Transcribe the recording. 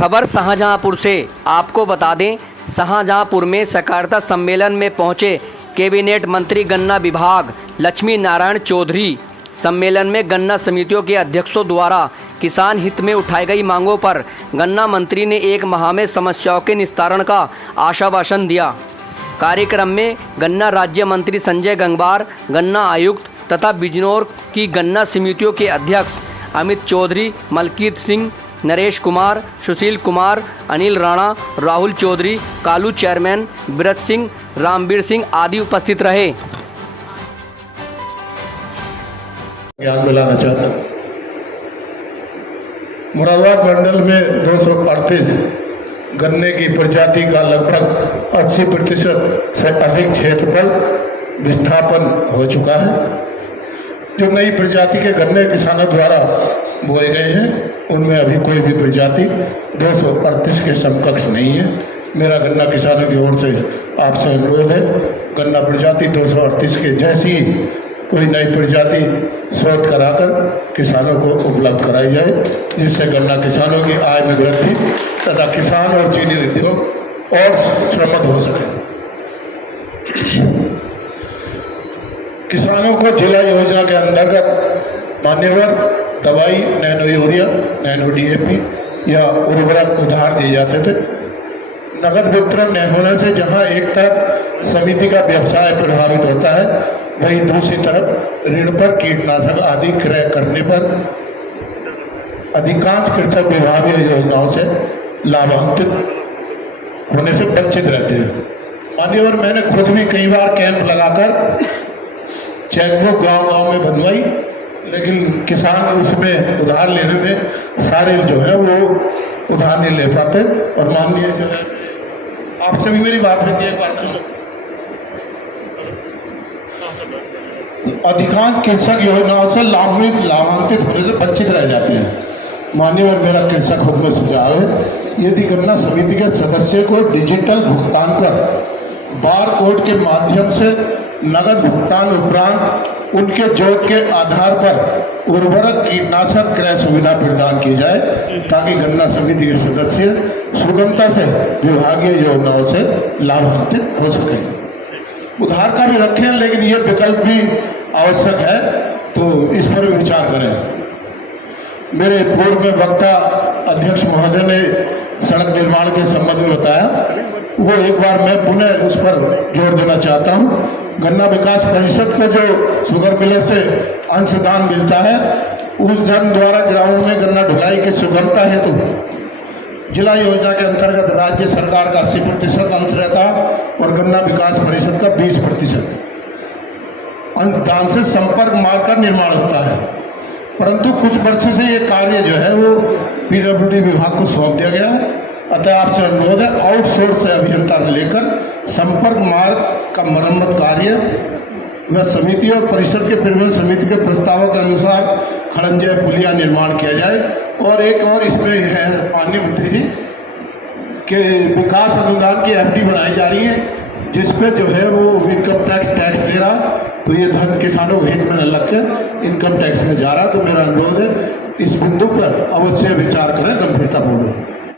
खबर शाहजहांपुर से। आपको बता दें, शाहजहांपुर में सहकारिता सम्मेलन में पहुंचे कैबिनेट मंत्री गन्ना विभाग लक्ष्मी नारायण चौधरी। सम्मेलन में गन्ना समितियों के अध्यक्षों द्वारा किसान हित में उठाई गई मांगों पर गन्ना मंत्री ने 1 माह में समस्याओं के निस्तारण का आश्वासन दिया। कार्यक्रम में गन्ना राज्य मंत्री संजय गंगवार, गन्ना आयुक्त तथा बिजनौर की गन्ना समितियों के अध्यक्ष अमित चौधरी, मलकीत सिंह, नरेश कुमार, सुशील कुमार, अनिल राणा, राहुल चौधरी, कालू चेयरमैन, ब्रज सिंह, रामवीर सिंह आदि उपस्थित रहे। ज्ञान मिलाना चाहता हूँ। मुरादाबाद मंडल में 238 गन्ने की प्रजाति का लगभग 80% से अधिक क्षेत्रफल विस्थापन हो चुका है। जो नई प्रजाति के गन्ने किसानों द्वारा बोए गए हैं उनमें अभी कोई भी प्रजाति 238 के समकक्ष नहीं है। मेरा गन्ना किसानों की ओर से आपसे अनुरोध है, गन्ना प्रजाति 238 के जैसी कोई नई प्रजाति शोध कराकर किसानों को उपलब्ध कराई जाए, जिससे गन्ना किसानों की आय में वृद्धि तथा किसान और चीनी उद्योग और श्रमद हो सके। किसानों को जिला योजना के अंतर्गत मान्यवर दवाई, नैनो यूरिया, नैनो DAP या उर्वरक उधार दिए जाते थे। नगद वितरण न होने से जहां एक तरफ समिति का व्यवसाय प्रभावित होता है, वहीं दूसरी तरफ ऋण पर कीटनाशक आदि क्रय करने पर अधिकांश कृषक विभागीय योजनाओं से लाभान्वित होने से वंचित रहते हैं। मान्यवर, मैंने खुद भी कई बार कैंप लगाकर चेकबुक गांव-गांव में बनवाई, लेकिन किसान उसमें उधार लेने में सारे जो है वो उधार नहीं ले पाते। और माननीय जो है, आपसे भी मेरी बात होती है, एक बात अधिकांश कृषक योजनाओं से लाभान्वित होने से वंचित रह जाते हैं। माननीय, और मेरा कृषक खुद में सुझाव है, यदि गन्ना समिति के सदस्य को डिजिटल भुगतान पर बार कोड के माध्यम से नगद भुगतान उपरांत उनके जोत के आधार पर उर्वरक कीटनाशक क्रय सुविधा प्रदान की जाए, ताकि गन्ना समिति के सदस्य सुगमता से विभागीय योजनाओं से लाभान्वित हो सकें। उधार का भी रखें, लेकिन ये विकल्प भी आवश्यक है, तो इस पर विचार करें। मेरे पूर्व में वक्ता अध्यक्ष महोदय ने सड़क निर्माण के संबंध में बताया, वो एक बार मैं पुनः उस पर जोर देना चाहता हूँ। गन्ना विकास परिषद को जो शुगर मिलर से अंशदान मिलता है, उस धन द्वारा ग्रामीण में गन्ना ढुलाई की सुगमता हेतु जिला योजना के अंतर्गत राज्य सरकार का 80% अंश रहता और गन्ना विकास परिषद का 20% अंशदान से संपर्क मार्ग का निर्माण होता है। परंतु कुछ वर्षों से ये कार्य जो है वो PWD विभाग को सौंप दिया गया है। अतः आपसे अनुरोध है, आउटसोर्स से अभियंता लेकर संपर्क मार्ग का मरम्मत कार्य व समिति और परिषद के प्रबंधन समिति के प्रस्तावों के अनुसार खड़ंजे पुलिया निर्माण किया जाए। और एक और इसमें है, माननीय मंत्री जी के विकास अनुदान की FD बनाई जा रही है, जिसपे जो है वो इनकम टैक्स दे रहा, तो ये धन किसानों के हित में न लग के इनकम टैक्स में जा रहा। तो मेरा अनुरोध है, इस बिंदु पर अवश्य विचार करें गंभीरतापूर्वक।